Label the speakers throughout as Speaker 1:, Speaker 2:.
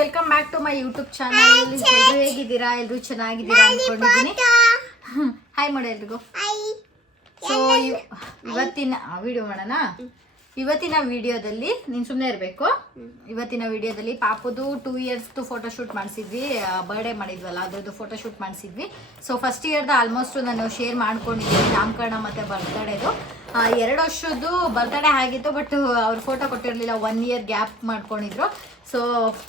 Speaker 1: Welcome back to my YouTube channel ಎಲ್ಲರೂ ಹೇಗಿದ್ದೀರಾ? ಎಲ್ಲರೂ ಚೆನ್ನಾಗಿದ್ದೀರಾ ಅನ್ಕೊಂಡಿದ್ದೀನಿ. ಹಾಯ್ ಮಾಡಿ ಎಲ್ರಿಗೂ. ಸೊ ಇವತ್ತಿನ ವಿಡಿಯೋ ಮಾಡೋಣ? ಇವತ್ತಿನ ವಿಡಿಯೋದಲ್ಲಿ, ನೀನು ಸುಮ್ಮನೆ ಇರಬೇಕು. ಇವತ್ತಿನ ವಿಡಿಯೋದಲ್ಲಿ ಪಾಪದು ಟೂ ಇಯರ್ಸ್ದು ಫೋಟೋ ಶೂಟ್ ಮಾಡಿಸಿದ್ವಿ. ಬರ್ಡೇ ಮಾಡಿದ್ವಲ್ಲ, ಅದ್ರದ್ದು ಫೋಟೋ ಶೂಟ್ ಮಾಡಿಸಿದ್ವಿ ಸೊ ಫಸ್ಟ್ ಇಯರ್ದು ಆಲ್ಮೋಸ್ಟ್ ನಾನು ಶೇರ್ ಮಾಡ್ಕೊಂಡಿದ್ದೀನಿ ನಾಮಕರಣ ಮತ್ತು ಬರ್ತ್ಡೇದು ಎರಡು ವರ್ಷದ್ದು ಬರ್ತ್ಡೇ ಆಗಿತ್ತು ಬಟ್ ಅವ್ರು ಫೋಟೋ ಕೊಟ್ಟಿರಲಿಲ್ಲ ಒನ್ ಇಯರ್ ಗ್ಯಾಪ್ ಮಾಡ್ಕೊಂಡಿದ್ರು. ಸೊ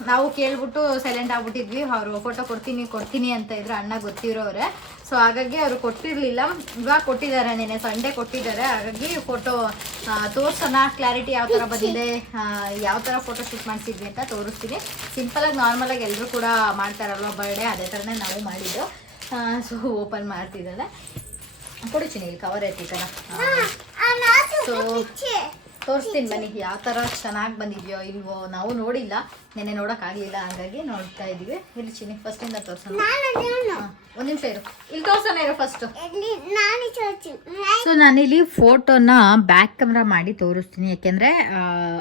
Speaker 1: ನಾವು ಕೇಳ್ಬಿಟ್ಟು ಸೈಲೆಂಟ್ ಆಗ್ಬಿಟ್ಟಿದ್ವಿ. ಅವರು ಫೋಟೋ ಕೊಡ್ತೀನಿ ಕೊಡ್ತೀನಿ ಅಂತ ಇದ್ರು, ಅಣ್ಣ ಗೊತ್ತಿರೋರೆ. ಸೊ ಹಾಗಾಗಿ ಅವರು ಕೊಟ್ಟಿರಲಿಲ್ಲ. ಇವಾಗ ಕೊಟ್ಟಿದ್ದಾರೆ ನಿನ್ನೆ ಸಂಡೇ ಕೊಟ್ಟಿದ್ದಾರೆ. ಹಾಗಾಗಿ ಫೋಟೋ ತೋರ್ಸೋಣ. ಕ್ಲಾರಿಟಿ ಯಾವ ಥರ ಬಂದಿದೆ ಯಾವ ಥರ ಫೋಟೋ ಶೂಟ್ ಮಾಡಿಸಿದ್ವಿ ಅಂತ ತೋರಿಸ್ತೀನಿ. ಸಿಂಪಲಾಗಿ ನಾರ್ಮಲಾಗಿ ಎಲ್ಲರೂ ಕೂಡ ಮಾಡ್ತಾರಲ್ವ ಬರ್ಡೇ ಅದೇ ಥರನೇ ನಾವು ಮಾಡಿದ್ದು. ಸೊ ಓಪನ್ ಮಾಡ್ತಿದ್ದಾಳೆ ಕೊಡಿತೀನಿ ಇಲ್ಲಿ ಕವರ್ ಐತಿಕನ ಸೊ ತೋರಿಸ್ತೀನಿ ಬನ್ನಿ ಯಾವ ಥರ ಚೆನ್ನಾಗಿ ಬಂದಿದೆಯೋ ಇಲ್ವೋ ನಾವು ನೋಡಿಲ್ಲ ನೆನೆ ನೋಡೋಕ್ಕಾಗಲಿಲ್ಲ ಹಾಗಾಗಿ ನೋಡ್ತಾ ಇದ್ದೀವಿ ಇಲ್ಲಿ ಚಿನ್ನಿ ಫಸ್ಟಿಂದ ತೋರಿಸೋಣ. ಒಂದು ನಿಮಿಷ ಇರು. ಇಲ್ಲಿ ತೋರ್ಸೋಣ ಇರು ಫಸ್ಟು ಸೊ ನಾನಿಲ್ಲಿ ಫೋಟೋನ ಬ್ಯಾಕ್ ಕ್ಯಾಮ್ರಾ ಮಾಡಿ ತೋರಿಸ್ತೀನಿ. ಯಾಕೆಂದರೆ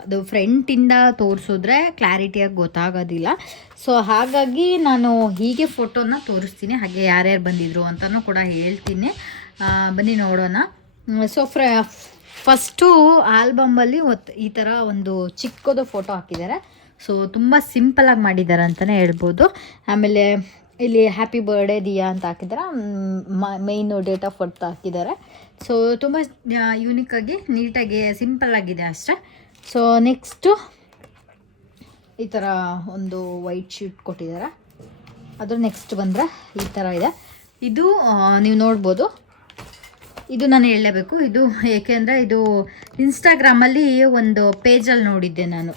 Speaker 1: ಅದು ಫ್ರಂಟಿಂದ ತೋರಿಸಿದ್ರೆ ಕ್ಲಾರಿಟಿಯಾಗಿ ಗೊತ್ತಾಗೋದಿಲ್ಲ. ಸೊ ಹಾಗಾಗಿ ನಾನು ಹೀಗೆ ಫೋಟೋನ ತೋರಿಸ್ತೀನಿ. ಹಾಗೆ ಯಾರ್ಯಾರು ಬಂದಿದ್ರು ಅಂತಲೂ ಕೂಡ ಹೇಳ್ತೀನಿ. ಬನ್ನಿ ನೋಡೋಣ. ಸೊ ಫ್ರ ಫಸ್ಟು ಆಲ್ಬಮಲ್ಲಿ ಈ ಥರ ಒಂದು ಚಿಕ್ಕದು ಫೋಟೋ ಹಾಕಿದ್ದಾರೆ. ಸೊ, ತುಂಬ ಸಿಂಪಲಾಗಿ ಮಾಡಿದ್ದಾರೆ ಅಂತಲೇ ಹೇಳ್ಬೋದು. ಆಮೇಲೆ ಇಲ್ಲಿ ಹ್ಯಾಪಿ ಬರ್ಡೇ ದಿಯಾ ಅಂತ ಹಾಕಿದ್ದಾರೆ. ಮೈನು ಡೇಟ್ ಆಫ್ ಬರ್ತ್ ಹಾಕಿದ್ದಾರೆ. ಸೊ, ತುಂಬ ಯೂನಿಕ್ಕಾಗಿ ನೀಟಾಗಿ ಸಿಂಪಲ್ ಆಗಿದೆ ಅಷ್ಟೇ. ಸೊ ನೆಕ್ಸ್ಟು ಈ ಥರ ಒಂದು ವೈಟ್ ಶೀಟ್ ಕೊಟ್ಟಿದ್ದಾರೆ. ಅದ್ರ ನೆಕ್ಸ್ಟ್ ಬಂದರೆ ಈ ಥರ ಇದೆ. ಇದು ನೀವು ನೋಡ್ಬೋದು. ಇದು ನಾನು ಹೇಳಲೇಬೇಕು. ಇದು ಏಕೆಂದರೆ ಇದು ಇನ್ಸ್ಟಾಗ್ರಾಮಲ್ಲಿ ಒಂದು ಪೇಜಲ್ಲಿ ನೋಡಿದ್ದೆ ನಾನು.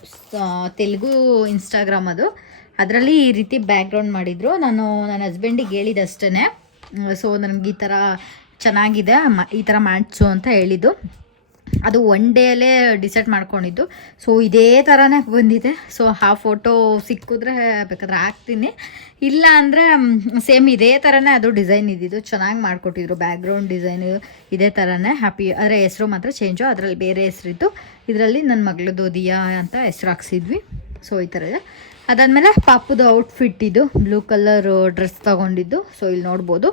Speaker 1: ತೆಲುಗು ಇನ್ಸ್ಟಾಗ್ರಾಮ್ ಅದು. ಅದರಲ್ಲಿ ಈ ರೀತಿ ಬ್ಯಾಕ್ಗ್ರೌಂಡ್ ಮಾಡಿದರು. ನಾನು ನನ್ನ ಹಸ್ಬೆಂಡಿಗೆ ಹೇಳಿದಷ್ಟೇ ಸೊ ನನಗೆ ಈ ಥರ ಚೆನ್ನಾಗಿದೆ, ಮ- ಈ ಥರ ಮಾಡಿಸು ಅಂತ ಹೇಳಿದ್ದು. ಅದು ಒನ್ ಡೇಯಲ್ಲೇ ಡಿಸೈಡ್ ಮಾಡ್ಕೊಂಡಿದ್ದು. ಸೊ ಇದೇ ಥರನೇ ಬಂದಿದೆ. ಸೊ ಆ ಫೋಟೋ ಸಿಕ್ಕಿದ್ರೆ ಬೇಕಾದ್ರೆ ಹಾಕ್ತೀನಿ. ಇಲ್ಲ ಅಂದರೆ ಸೇಮ್ ಇದೇ ಥರನೇ ಅದು ಡಿಸೈನ್ ಇದ್ದಿದ್ದು. ಚೆನ್ನಾಗಿ ಮಾಡಿಕೊಟ್ಟಿದ್ರು. ಬ್ಯಾಕ್ಗ್ರೌಂಡ್ ಡಿಸೈನ್ ಇದೇ ಥರನೇ ಹ್ಯಾಪಿ ಅದರ ಹೆಸರು ಮಾತ್ರ ಚೇಂಜು ಅದರಲ್ಲಿ ಬೇರೆ ಹೆಸರಿತ್ತು ಇದರಲ್ಲಿ ನನ್ನ ಮಗಳದ್ದು ದಿಯಾ ಅಂತ ಹೆಸರು ಹಾಕ್ಸಿದ್ವಿ. ಸೊ ಈ ಥರ ಇದೆ. ಅದಾದಮೇಲೆ ಪಾಪುದು ಔಟ್ಫಿಟ್ ಇದು. ಬ್ಲೂ ಕಲರ್ ಡ್ರೆಸ್ ತಗೊಂಡಿದ್ದು. ಸೊ ಇಲ್ಲಿ ನೋಡ್ಬೋದು.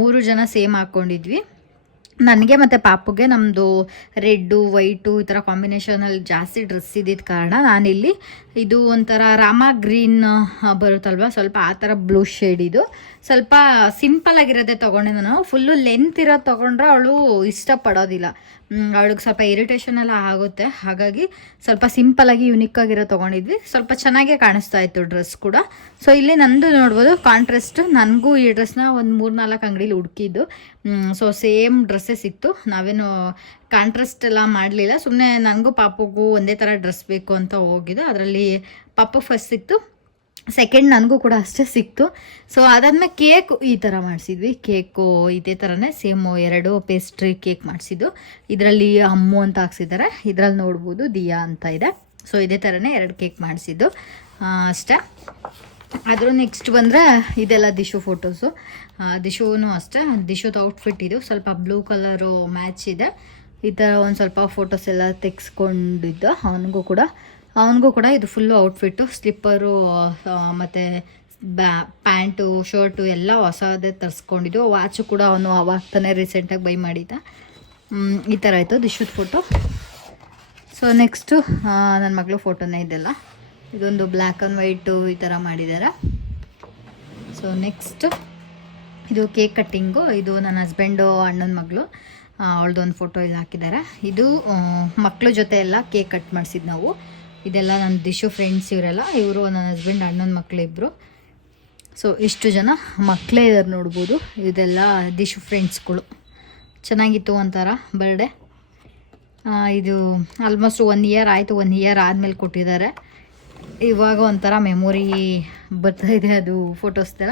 Speaker 1: ಮೂರು ಜನ ಸೇಮ್ ಹಾಕ್ಕೊಂಡಿದ್ವಿ ನನಗೆ ಮತ್ತು ಪಾಪುಗೆ ನಮ್ಮದು ರೆಡ್ಡು, ವೈಟು ಈ ಥರ ಕಾಂಬಿನೇಷನಲ್ಲಿ ಜಾಸ್ತಿ ಡ್ರೆಸ್ ಇದ್ದಿದ್ದ ಕಾರಣ ನಾನಿಲ್ಲಿ ಇದು ಒಂಥರ ರಾಮ ಗ್ರೀನ್ ಬರುತ್ತಲ್ವ? ಸ್ವಲ್ಪ ಆ ಥರ ಬ್ಲೂ ಶೇಡ್ ಇದು. ಸ್ವಲ್ಪ ಸಿಂಪಲ್ ಆಗಿರೋದೇ ತೊಗೊಂಡೆ ನಾನು. ಫುಲ್ಲು ಲೆಂತ್ ಇರೋದು ತೊಗೊಂಡ್ರೆ ಅವಳು ಇಷ್ಟಪಡೋದಿಲ್ಲ. ಅವಳಿಗೆ ಸ್ವಲ್ಪ ಇರಿಟೇಷನ್ ಎಲ್ಲ ಆಗುತ್ತೆ. ಹಾಗಾಗಿ ಸ್ವಲ್ಪ ಸಿಂಪಲಾಗಿ ಯುನಿಕ್ ಆಗಿರೋ ತೊಗೊಂಡಿದ್ವಿ. ಸ್ವಲ್ಪ ಚೆನ್ನಾಗೇ ಕಾಣಿಸ್ತಾ ಇತ್ತು ಡ್ರೆಸ್ ಕೂಡ. ಸೊ ಇಲ್ಲಿ ನಂದು ನೋಡ್ಬೋದು ಕಾಂಟ್ರಾಸ್ಟ್ ನನಗೂ ಈ ಡ್ರೆಸ್ನ ಒಂದು ಮೂರು ನಾಲ್ಕು ಅಂಗಡೀಲಿ ಹುಡುಕಿದ್ದು. ಸೊ ಸೇಮ್ ಡ್ರೆಸ್ಸೇ ಸಿಕ್ತು ನಾವೇನು ಕಾಂಟ್ರಾಸ್ಟ್ ಎಲ್ಲ ಮಾಡಲಿಲ್ಲ. ಸುಮ್ಮನೆ ನನಗೂ ಪಾಪಗೂ ಒಂದೇ ಥರ ಡ್ರೆಸ್ ಬೇಕು ಅಂತ ಹೋಗಿದ್ದು. ಅದರಲ್ಲಿ ಪಾಪು ಫಸ್ಟ್ ಸಿಕ್ತು ಸೆಕೆಂಡ್ ನನಗೂ ಕೂಡ ಅಷ್ಟೇ ಸಿಕ್ತು. ಸೊ ಅದಾದ್ಮೇಲೆ ಕೇಕ್ ಈ ಥರ ಮಾಡಿಸಿದ್ವಿ. ಕೇಕು ಇದೇ ಥರನೇ ಸೇಮು ಎರಡು ಪೇಸ್ಟ್ರಿ ಕೇಕ್ ಮಾಡಿಸಿದ್ದು. ಇದರಲ್ಲಿ ಅಮ್ಮು ಅಂತ ಹಾಕ್ಸಿದ್ದಾರೆ ಇದರಲ್ಲಿ ನೋಡ್ಬೋದು ದಿಯಾ ಅಂತ ಇದೆ. ಸೊ ಇದೇ ಥರನೇ ಎರಡು ಕೇಕ್ ಮಾಡಿಸಿದ್ದು. ಅಷ್ಟೇ. ಆದರೂ ನೆಕ್ಸ್ಟ್ ಬಂದರೆ ಇದೆಲ್ಲ ದಿಶು ಫೋಟೋಸು ದಿಶುನು ಅಷ್ಟೇ. ದಿಶುದ ಔಟ್ಫಿಟ್ ಇದು. ಸ್ವಲ್ಪ ಬ್ಲೂ ಕಲರು ಮ್ಯಾಚ್ ಇದೆ. ಈ ಥರ ಒಂದು ಸ್ವಲ್ಪ ಫೋಟೋಸ್ ಎಲ್ಲ ತೆಗೆಸ್ಕೊಂಡಿದ್ದ. ಅವನಿಗೂ ಕೂಡ ಅವನಿಗೂ ಕೂಡ ಇದು ಫುಲ್ಲು ಔಟ್ಫಿಟ್ಟು ಸ್ಲಿಪ್ಪರು ಮತ್ತು ಬ್ಯಾ ಪ್ಯಾಂಟು ಶರ್ಟು ಎಲ್ಲ ಹೊಸದೇ ತರಿಸ್ಕೊಂಡಿದ್ದು. ವಾಚು ಕೂಡ ಅವನು ಅವಾಗ ತಾನೇ ರೀಸೆಂಟಾಗಿ ಬೈ ಮಾಡಿದ್ದ. ಈ ಥರ ಆಯಿತು. ದಿಶುದ್ ಫೋಟೋ ಸೊ ನೆಕ್ಸ್ಟು ನನ್ನ ಮಗಳು ಫೋಟೋನೇ ಇದೆಲ್ಲ. ಇದೊಂದು ಬ್ಲ್ಯಾಕ್ ಆ್ಯಂಡ್ ವೈಟು ಈ ಥರ ಮಾಡಿದ್ದಾರೆ ಸೊ ನೆಕ್ಸ್ಟು ಇದು ಕೇಕ್ ಕಟ್ಟಿಂಗು ಇದು ನನ್ನ ಹಸ್ಬೆಂಡು ಅಣ್ಣನ ಮಗಳು ಅವಳದೊಂದು ಫೋಟೋ ಇಲ್ಲಿ ಹಾಕಿದ್ದಾರೆ ಇದು ಮಕ್ಕಳ ಜೊತೆ ಎಲ್ಲ ಕೇಕ್ ಕಟ್ ಮಾಡಿಸಿದ್ದು ನಾವು. ಇದೆಲ್ಲ ನನ್ನ ದಿಶು ಫ್ರೆಂಡ್ಸ್ ಇವರೆಲ್ಲ, ಇವರು ನನ್ನ ಹಸ್ಬೆಂಡ್ ಅಣ್ಣನ ಮಕ್ಕಳಿಬ್ಬರು ಸೊ ಇಷ್ಟು ಜನ ಮಕ್ಕಳೇ ಇದ್ದಾರೆ ನೋಡ್ಬೋದು. ಇದೆಲ್ಲ ದಿಶು ಫ್ರೆಂಡ್ಸ್ಗಳು ಚೆನ್ನಾಗಿತ್ತು ಒಂಥರ ಬರ್ಡೇ ಇದು ಆಲ್ಮೋಸ್ಟ್ ಒನ್ ಇಯರ್ ಆಯಿತು ಒನ್ ಇಯರ್ ಆದಮೇಲೆ ಕೊಟ್ಟಿದ್ದಾರೆ. ಇವಾಗ ಒಂಥರ ಮೆಮೊರಿ ಬರ್ತಾ ಇದೆ ಅದು ಫೋಟೋಸ್ ಥರ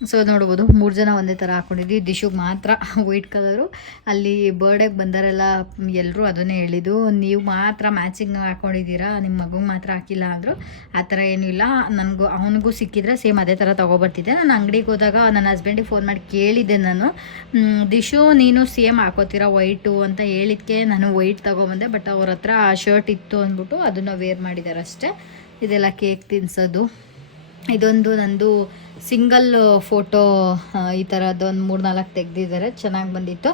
Speaker 1: ಸೊ ನೋಡ್ಬೋದು, ಮೂರು ಜನ ಒಂದೇ ಥರ ಹಾಕ್ಕೊಂಡಿದ್ವಿ ದಿಶುಗೆ ಮಾತ್ರ ವೈಟ್ ಕಲರು ಅಲ್ಲಿ ಬರ್ಡೇಗೆ ಬಂದರೆಲ್ಲ ಎಲ್ಲರೂ ಅದನ್ನೇ ಹೇಳಿದ್ದು. ನೀವು ಮಾತ್ರ ಮ್ಯಾಚಿಂಗ್ ಹಾಕ್ಕೊಂಡಿದ್ದೀರಾ ನಿಮ್ಮ ಮಗುಗೆ ಮಾತ್ರ ಹಾಕಿಲ್ಲ ಅಂದರು. ಆ ಥರ ಏನೂ ಇಲ್ಲ. ನನಗೂ, ಅವನಿಗೂ ಸಿಕ್ಕಿದ್ರೆ ಸೇಮ್ ಅದೇ ಥರ ತೊಗೊಬರ್ತಿದ್ದೆ. ನಾನು ಅಂಗಡಿಗೆ ಹೋದಾಗ ನನ್ನ ಹಸ್ಬೆಂಡಿಗೆ ಫೋನ್ ಮಾಡಿ ಕೇಳಿದ್ದೆ ನಾನು. ದಿಶು, ನೀನು ಸೇಮ್ ಹಾಕೋತೀರಾ ವೈಟು ಅಂತ ಹೇಳಿದ್ಕೆ ನಾನು ವೈಟ್ ತೊಗೊಬಂದೆ ಬಟ್ ಅವ್ರ ಹತ್ರ ಆ ಶರ್ಟ್ ಇತ್ತು ಅಂದ್ಬಿಟ್ಟು ಅದನ್ನು ವೇರ್ ಮಾಡಿದ್ದಾರೆ ಅಷ್ಟೇ ಇದೆಲ್ಲ ಕೇಕ್ ತಿನ್ಸೋದು. ಇದೊಂದು ನಂದು ಸಿಂಗಲ್ ಫೋಟೋ ಈ ಥರದ್ದೊಂದು ಮೂರು ನಾಲ್ಕು ತೆಗೆದಿದ್ದಾರೆ. ಚೆನ್ನಾಗಿ ಬಂದಿತ್ತು.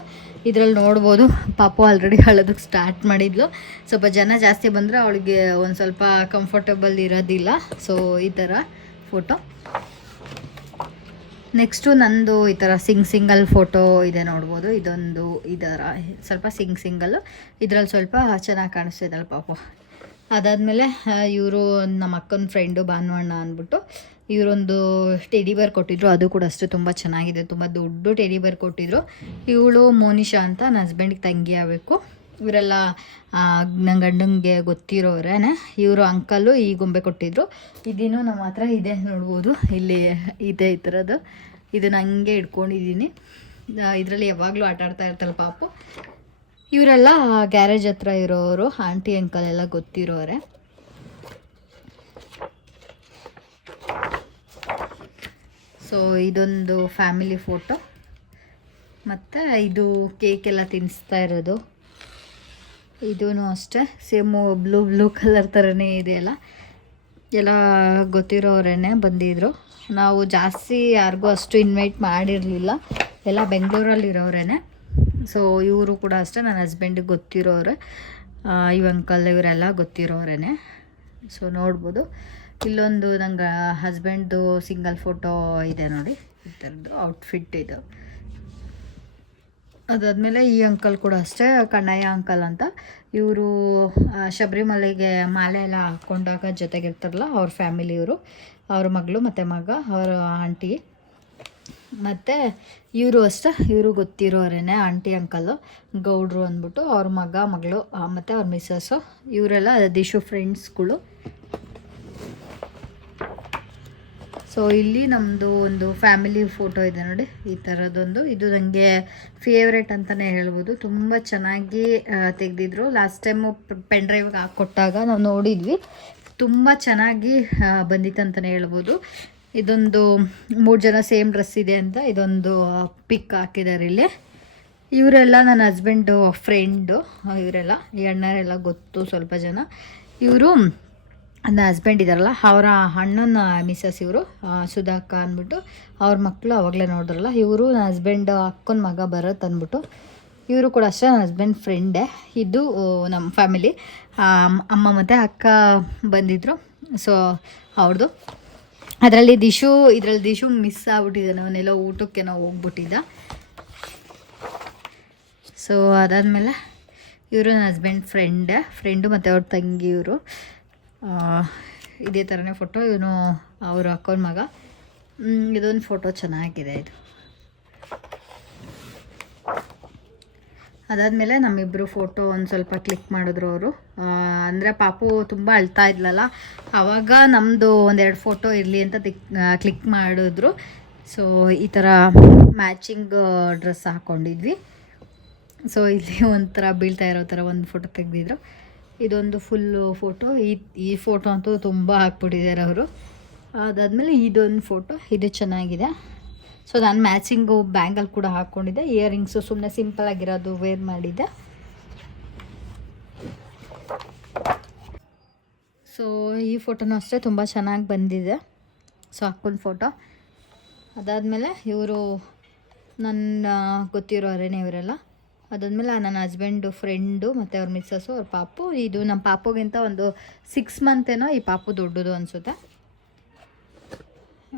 Speaker 1: ಇದರಲ್ಲಿ ನೋಡ್ಬೋದು, ಪಾಪ ಆಲ್ರೆಡಿ ಅಳೋದಕ್ಕೆ ಸ್ಟಾರ್ಟ್ ಮಾಡಿದ್ಲು. ಸ್ವಲ್ಪ ಜನ ಜಾಸ್ತಿ ಬಂದರೆ ಅವಳಿಗೆ ಒಂದು ಸ್ವಲ್ಪ ಕಂಫರ್ಟಬಲ್ ಇರೋದಿಲ್ಲ. ಸೊ ಈ ಥರ ಫೋಟೋ. ನೆಕ್ಸ್ಟು ನಂದು ಈ ಥರ ಸಿಂಗ್ ಸಿಂಗಲ್ ಫೋಟೋ ಇದೆ ನೋಡ್ಬೋದು. ಇದೊಂದು ಇದರ ಸ್ವಲ್ಪ ಸಿಂಗ್ ಸಿಂಗಲ್ಲು ಇದರಲ್ಲಿ ಸ್ವಲ್ಪ ಚೆನ್ನಾಗಿ ಕಾಣಿಸ್ತಿದ್ದಲ್ಲ ಪಾಪು. ಅದಾದಮೇಲೆ ಇವರು ನಮ್ಮ ಅಕ್ಕನ ಫ್ರೆಂಡು ಭಾನುವಣ್ಣ ಅಂದ್ಬಿಟ್ಟು ಇವರೊಂದು ಟೆಡಿ ಬೇರ್ ಕೊಟ್ಟಿದ್ರು, ಅದು ಕೂಡ ಅಷ್ಟು ತುಂಬ ಚೆನ್ನಾಗಿದೆ, ತುಂಬ ದೊಡ್ಡ ಟೆಡಿ ಬೇರ್ ಕೊಟ್ಟಿದ್ರು. ಇವಳು ಮೋನಿಶಾ ಅಂತ, ನನ್ನ ಹಸ್ಬೆಂಡಿಗೆ ತಂಗಿ ಆಗಬೇಕು. ಇವರೆಲ್ಲ ನನ್ನ ಗಂಡಂಗೆ ಗೊತ್ತಿರೋರೇನೆ, ಇವರು ಅಂಕಲು ಈ ಗೊಂಬೆ ಕೊಟ್ಟಿದ್ರು. ಇದನ್ನು ನಮ್ಮ ಹತ್ರ ಇದೆ ನೋಡ್ಬೋದು, ಇಲ್ಲಿ ಇದೆ ಈ ಥರದ್ದು ಇದನ್ನು ಹಂಗೆ ಇಟ್ಕೊಂಡಿದ್ದೀನಿ. ಇದರಲ್ಲಿ ಯಾವಾಗಲೂ ಆಟ ಆಡ್ತಾ ಇರ್ತಲ್ಲ ಪಾಪು. ಇವರೆಲ್ಲ ಗ್ಯಾರೇಜ್ ಹತ್ರ ಇರೋರು ಆಂಟಿ ಅಂಕಲ್ ಎಲ್ಲ ಗೊತ್ತಿರೋರೆ. ಸೊ ಇದೊಂದು ಫ್ಯಾಮಿಲಿ ಫೋಟೋ ಮತ್ತು ಇದು ಕೇಕ್ ಎಲ್ಲ ತಿನ್ನಿಸ್ತಾ ಇರೋದು. ಇದೂ ಅಷ್ಟೇ. ಸೇಮು ಬ್ಲೂ ಬ್ಲೂ ಕಲರ್ ಥರನೇ ಇದೆಯಲ್ಲ ಎಲ್ಲ ಗೊತ್ತಿರೋರೇ ಬಂದಿದ್ರು. ನಾವು ಜಾಸ್ತಿ ಯಾರಿಗೂ ಅಷ್ಟು ಇನ್ವೈಟ್ ಮಾಡಿರಲಿಲ್ಲ. ಎಲ್ಲ ಬೆಂಗಳೂರಲ್ಲಿರೋರೇ ಸೊ ಇವರು ಕೂಡ ಅಷ್ಟೇ. ನನ್ನ ಹಸ್ಬೆಂಡಿಗೆ ಗೊತ್ತಿರೋರೆ. ಇವಂಕಲ್ ಇವರೆಲ್ಲ ಗೊತ್ತಿರೋರೇ ಸೊ ನೋಡ್ಬೋದು. ಇಲ್ಲೊಂದು ನಂಗೆ ಹಸ್ಬೆಂಡ್ದು ಸಿಂಗಲ್ ಫೋಟೋ ಇದೆ ನೋಡಿ. ಈ ಥರದ್ದು ಔಟ್ಫಿಟ್ ಇದು. ಅದಾದಮೇಲೆ ಈ ಅಂಕಲ್ ಕೂಡ ಅಷ್ಟೇ, ಕಣ್ಣಯ್ಯ ಅಂಕಲ್ ಅಂತ. ಇವರು ಶಬರಿಮಲೆಗೆ ಮಾಲೆ ಎಲ್ಲ ಹಾಕ್ಕೊಂಡಾಗ ಜೊತೆಗಿರ್ತಾರಲ್ಲ ಅವ್ರ ಫ್ಯಾಮಿಲಿಯವರು ಅವ್ರ ಮಗಳು ಮತ್ತು ಮಗ, ಅವರ ಆಂಟಿ ಮತ್ತು ಇವರು ಅಷ್ಟೇ, ಇವರು ಗೊತ್ತಿರೋರೇನೆ ಆಂಟಿ ಅಂಕಲ್ಲು ಗೌಡ್ರು ಅಂದ್ಬಿಟ್ಟು ಅವ್ರ ಮಗ, ಮಗಳು ಮತ್ತು ಅವ್ರ ಮಿಸ್ಸಸ್ಸು ಇವರೆಲ್ಲ ದಿಶು ಫ್ರೆಂಡ್ಸ್ಗಳು ಸೊ ಇಲ್ಲಿ ನಮ್ಮದು ಒಂದು ಫ್ಯಾಮಿಲಿ ಫೋಟೋ ಇದೆ ನೋಡಿ, ಈ ಥರದ್ದೊಂದು ಇದು ನನಗೆ ಫೇವ್ರೆಟ್ ಅಂತಲೇ ಹೇಳ್ಬೋದು. ತುಂಬ ಚೆನ್ನಾಗಿ ತೆಗೆದಿದ್ರು. ಲಾಸ್ಟ್ ಟೈಮು ಪೆನ್ ಡ್ರೈವ್ಗೆ ಹಾಕ್ಕೊಟ್ಟಾಗ ನಾವು ನೋಡಿದ್ವಿ. ತುಂಬ ಚೆನ್ನಾಗಿ ಬಂದಿತ್ತು ಅಂತಲೇ ಹೇಳ್ಬೋದು. ಇದೊಂದು ಮೂರು ಜನ ಸೇಮ್ ಡ್ರೆಸ್ ಇದೆ ಅಂತ ಇದೊಂದು ಪಿಕ್ ಹಾಕಿದ್ದಾರೆ ಇಲ್ಲಿ. ಇವರೆಲ್ಲ ನನ್ನ ಹಸ್ಬೆಂಡು ಫ್ರೆಂಡು ಇವರೆಲ್ಲ, ಈ ಅಣ್ಣರೆಲ್ಲ ಗೊತ್ತು ಸ್ವಲ್ಪ ಜನ. ಇವರು ನನ್ನ ಹಸ್ಬೆಂಡ್ ಇದ್ದಾರಲ್ಲ ಅವರ ಅಣ್ಣನ ಮಿಸಸ್ ಇವರು ಸುಧಾಕ ಅಂದ್ಬಿಟ್ಟು ಅವ್ರ ಮಕ್ಕಳು ಅವಾಗಲೇ ನೋಡಿದ್ರಲ್ಲ, ಇವರು ನನ್ನ ಹಸ್ಬೆಂಡ್ ಅಕ್ಕನ ಮಗ ಭರತ್ ಅಂದ್ಬಿಟ್ಟು ಇವರು ಕೂಡ ಅಷ್ಟೇ ನನ್ನ ಹಸ್ಬೆಂಡ್ ಫ್ರೆಂಡೇ ಇದು ನಮ್ಮ ಫ್ಯಾಮಿಲಿ ಅಮ್ಮ ಮತ್ತು ಅಕ್ಕ ಬಂದಿದ್ದರು ಸೊ ಅವ್ರದ್ದು ಅದರಲ್ಲಿ ದಿಶು, ಇದರಲ್ಲಿ ದಿಶು ಮಿಸ್ ಆಗ್ಬಿಟ್ಟಿದೆ ಅವನ್ನೆಲ್ಲ ಊಟಕ್ಕೆ ನಾವು ಹೋಗ್ಬಿಟ್ಟಿದ್ದ. ಸೊ ಅದಾದಮೇಲೆ ಇವರು ನನ್ನ ಹಸ್ಬೆಂಡ್ ಫ್ರೆಂಡ್ ಫ್ರೆಂಡು ಮತ್ತು ಅವ್ರ ತಂಗಿಯವರು. ಇದೇ ಥರನೇ ಫೋಟೋ ಇವನು ಅವರು ಅಕ್ಕನ ಮಗ. ಇದೊಂದು ಫೋಟೋ ಚೆನ್ನಾಗಿದೆ ಇದು. ಅದಾದಮೇಲೆ ನಮ್ಮಿಬ್ಬರು ಫೋಟೋ ಒಂದು ಸ್ವಲ್ಪ ಕ್ಲಿಕ್ ಮಾಡಿದ್ರು ಅವರು. ಅಂದರೆ ಪಾಪು ತುಂಬ ಅಳ್ತಾ ಇದ್ಲಲ್ಲ ಆವಾಗ ನಮ್ಮದು ಒಂದೆರಡು ಫೋಟೋ ಇರಲಿ ಅಂತ ಕ್ಲಿಕ್ ಮಾಡಿದ್ರು. ಸೊ ಈ ಥರ ಮ್ಯಾಚಿಂಗ್ ಡ್ರೆಸ್ ಹಾಕ್ಕೊಂಡಿದ್ವಿ ಸೊ ಇಲ್ಲಿ ಒಂಥರ ಬೀಳ್ತಾ ಇರೋ ಥರ ಒಂದು ಫೋಟೋ ತೆಗೆದಿದ್ರು. ಇದೊಂದು ಫುಲ್ಲು ಫೋಟೋ ಈ ಈ ಫೋಟೋ ಅಂತೂ ತುಂಬ ಹಾಕ್ಬಿಟ್ಟಿದ್ದಾರೆ ಅವರು. ಅದಾದಮೇಲೆ ಇದೊಂದು ಫೋಟೋ ಇದು ಚೆನ್ನಾಗಿದೆ. ಸೊ ನಾನು ಮ್ಯಾಚಿಂಗು ಬ್ಯಾಂಗಲ್ ಕೂಡ ಹಾಕ್ಕೊಂಡಿದ್ದೆ. ಇಯರಿಂಗ್ಸು ಸುಮ್ಮನೆ ಸಿಂಪಲ್ ಆಗಿರೋದು ವೇರ್ ಮಾಡಿದ್ದೆ. ಸೊ ಈ ಫೋಟೋನೂ ಅಷ್ಟೇ ತುಂಬ ಚೆನ್ನಾಗಿ ಬಂದಿದೆ. ಸೊ ಹಾಕ್ಕೊಂಡು ಫೋಟೋ ಅದಾದಮೇಲೆ ಇವರು ನನ್ನ, ಗೊತ್ತಿರೋರೇನೆ ಇವರೆಲ್ಲ? ಅದಾದಮೇಲೆ ನನ್ನ ಹಸ್ಬೆಂಡು ಫ್ರೆಂಡು ಮತ್ತು ಅವ್ರ ಮಿಸ್ಸಸ್ಸು ಅವ್ರ ಪಾಪು. ಇದು ನಮ್ಮ ಪಾಪುಗಿಂತ ಒಂದು ಸಿಕ್ಸ್ ಮಂತೇನೋ ಈ ಪಾಪು ದೊಡ್ಡದು ಅನಿಸುತ್ತೆ.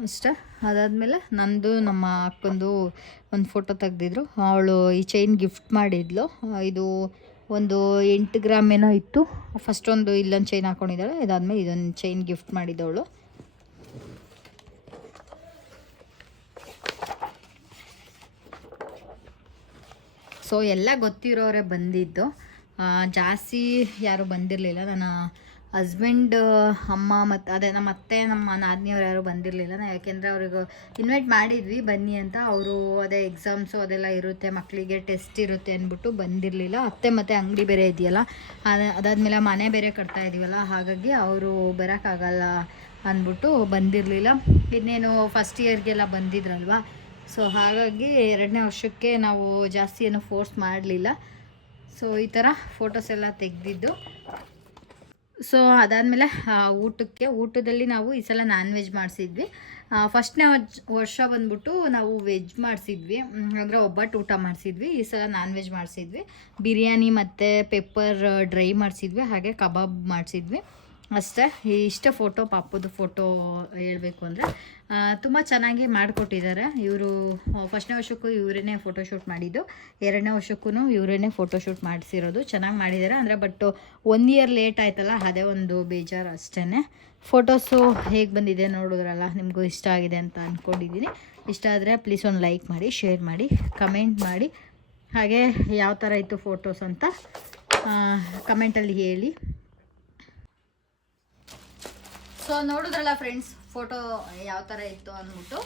Speaker 1: ಅಷ್ಟೇ. ಅದಾದಮೇಲೆ ನಂದು ನಮ್ಮ ಅಕ್ಕಂದು ಒಂದು ಫೋಟೋ ತೆಗೆದಿದ್ರು. ಅವಳು ಈ ಚೈನ್ ಗಿಫ್ಟ್ ಮಾಡಿದ್ಲು. ಇದು ಒಂದು ಎಂಟು ಗ್ರಾಮ್ ಏನೋ ಇತ್ತು. ಫಸ್ಟ್ ಒಂದು ಇಲ್ಲೊಂದು ಚೈನ್ ಹಾಕ್ಕೊಂಡಿದ್ದಾಳೆ ಇದಾದಮೇಲೆ ಇದೊಂದು ಚೈನ್ ಗಿಫ್ಟ್ ಮಾಡಿದ್ದವಳು ಸೊ ಎಲ್ಲ ಗೊತ್ತಿರೋರೆ ಬಂದಿದ್ದು. ಜಾಸ್ತಿ ಯಾರು ಬಂದಿರಲಿಲ್ಲ. ನನ್ನ ಹಸ್ಬೆಂಡ್ ಅಮ್ಮ ಮತ್ತು ಅದೇ ನಮ್ಮ ಅತ್ತೆ, ನಮ್ಮ ನಾದಿನಿಯವ್ರು ಯಾರು ಬಂದಿರಲಿಲ್ಲ. ನಾ ಯಾಕೆಂದರೆ ಅವ್ರಿಗೆ ಇನ್ವೈಟ್ ಮಾಡಿದ್ವಿ, ಬನ್ನಿ ಅಂತ. ಅವರು ಅದೇ ಎಕ್ಸಾಮ್ಸು ಅದೆಲ್ಲ ಇರುತ್ತೆ ಮಕ್ಕಳಿಗೆ ಟೆಸ್ಟ್ ಇರುತ್ತೆ ಅಂದ್ಬಿಟ್ಟು ಬಂದಿರಲಿಲ್ಲ. ಅತ್ತೆ ಮತ್ತು ಅಂಗಡಿ ಬೇರೆ ಇದೆಯಲ್ಲ, ಅದ- ಅದಾದಮೇಲೆ ಮನೆ ಬೇರೆ ಕಟ್ತಾ ಇದೀವಲ್ಲ, ಹಾಗಾಗಿ ಅವರು ಬರೋಕ್ಕಾಗಲ್ಲ ಅಂದ್ಬಿಟ್ಟು ಬಂದಿರಲಿಲ್ಲ. ಇನ್ನೇನು ಫಸ್ಟ್ ಇಯರ್ಗೆಲ್ಲ ಬಂದಿದ್ರಲ್ವಾ? ಸೊ ಹಾಗಾಗಿ ಎರಡನೇ ವರ್ಷಕ್ಕೆ ನಾವು ಜಾಸ್ತಿ ಏನು ಫೋರ್ಸ್ ಮಾಡಲಿಲ್ಲ. ಸೊ ಈ ಥರ ಫೋಟೋಸ್ ಎಲ್ಲ ತೆಗೆದಿದ್ದು. ಸೊ ಅದಾದಮೇಲೆ ಊಟಕ್ಕೆ, ಊಟದಲ್ಲಿ ನಾವು ಈ ಸಲ ನಾನ್ ವೆಜ್ ಮಾಡಿಸಿದ್ವಿ ಫಸ್ಟ್ನೇ ವರ್ಷ ಬಂದ್ಬಿಟ್ಟು ನಾವು ವೆಜ್ ಮಾಡಿಸಿದ್ವಿ. ಅಂದರೆ ಒಬ್ಬಟ್ಟು ಊಟ ಮಾಡಿಸಿದ್ವಿ. ಈ ಸಲ ನಾನ್ ವೆಜ್ ಮಾಡಿಸಿದ್ವಿ. ಬಿರಿಯಾನಿ ಮತ್ತು ಪೆಪ್ಪರ್ ಡ್ರೈ ಮಾಡಿಸಿದ್ವಿ. ಹಾಗೆ ಕಬಾಬ್ ಮಾಡಿಸಿದ್ವಿ. ಅಷ್ಟೇ. ಇಷ್ಟ ಫೋಟೋ, ಪಾಪದ ಫೋಟೋ ಹೇಳಬೇಕು ಅಂದರೆ ತುಂಬ ಚೆನ್ನಾಗಿ ಮಾಡಿಕೊಟ್ಟಿದ್ದಾರೆ. ಇವರು ಫಸ್ಟ್ನೇ ವರ್ಷಕ್ಕೂ ಇವರೇ ಫೋಟೋಶೂಟ್ ಮಾಡಿದ್ದು. ಎರಡನೇ ವರ್ಷಕ್ಕೂ ಇವರೇ ಫೋಟೋಶೂಟ್ ಮಾಡಿಸಿರೋದು. ಚೆನ್ನಾಗಿ ಮಾಡಿದ್ದಾರೆ. ಅಂದರೆ ಬಟ್ ಒನ್ ಇಯರ್ ಲೇಟ್ ಆಯ್ತಲ್ಲ, ಅದೇ ಒಂದು ಬೇಜಾರು ಅಷ್ಟೇ ಫೋಟೋಸು ಹೇಗೆ ಬಂದಿದೆ ನೋಡಿದ್ರಲ್ಲ, ನಿಮಗೂ ಇಷ್ಟ ಆಗಿದೆ ಅಂತ ಅಂದ್ಕೊಂಡಿದ್ದೀನಿ ಇಷ್ಟ ಆದರೆ ಪ್ಲೀಸ್ ಒಂದು ಲೈಕ್ ಮಾಡಿ ಶೇರ್ ಮಾಡಿ ಕಮೆಂಟ್ ಮಾಡಿ. ಹಾಗೆ ಯಾವ ಥರ ಇತ್ತು ಫೋಟೋಸ್ ಅಂತ ಕಮೆಂಟಲ್ಲಿ ಹೇಳಿ. ಸೊ ನೋಡಿದ್ರಲ್ಲ ಫ್ರೆಂಡ್ಸ್ ಫೋಟೋ ಯಾವ ಥರ ಇತ್ತು ಅಂದ್ಬಿಟ್ಟು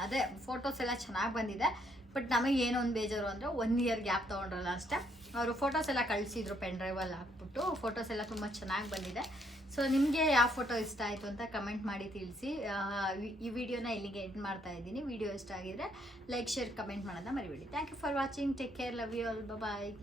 Speaker 1: ಅದೇ ಫೋಟೋಸ್ ಎಲ್ಲ ಚೆನ್ನಾಗಿ ಬಂದಿದೆ. ಬಟ್ ನಮಗೆ ಏನೊಂದು ಬೇಜಾರು ಅಂದರೆ ಒನ್ ಇಯರ್ ಗ್ಯಾಪ್ ತೊಗೊಂಡ್ರಲ್ಲ ಅಷ್ಟೇ. ಅವರು ಫೋಟೋಸ್ ಎಲ್ಲ ಕಳಿಸಿದ್ರು ಪೆನ್ ಡ್ರೈವಲ್ಲಿ ಹಾಕ್ಬಿಟ್ಟು. ಫೋಟೋಸ್ ಎಲ್ಲ ತುಂಬ ಚೆನ್ನಾಗಿ ಬಂದಿದೆ. ಸೊ ನಿಮಗೆ ಯಾವ ಫೋಟೋ ಇಷ್ಟ ಆಯಿತು ಅಂತ ಕಮೆಂಟ್ ಮಾಡಿ ತಿಳಿಸಿ. ಈ- ಈ ವಿಡಿಯೋನ ಇಲ್ಲಿಗೆ ಎಂಡ್ ಮಾಡ್ತಾ ಇದ್ದೀನಿ. ವಿಡಿಯೋ ಇಷ್ಟ ಆಗಿದ್ರೆ ಲೈಕ್ ಶೇರ್ ಕಮೆಂಟ್ ಮಾಡೋದನ್ನ ಮರಿಬೇಡಿ. Thank you for watching take care love you all bye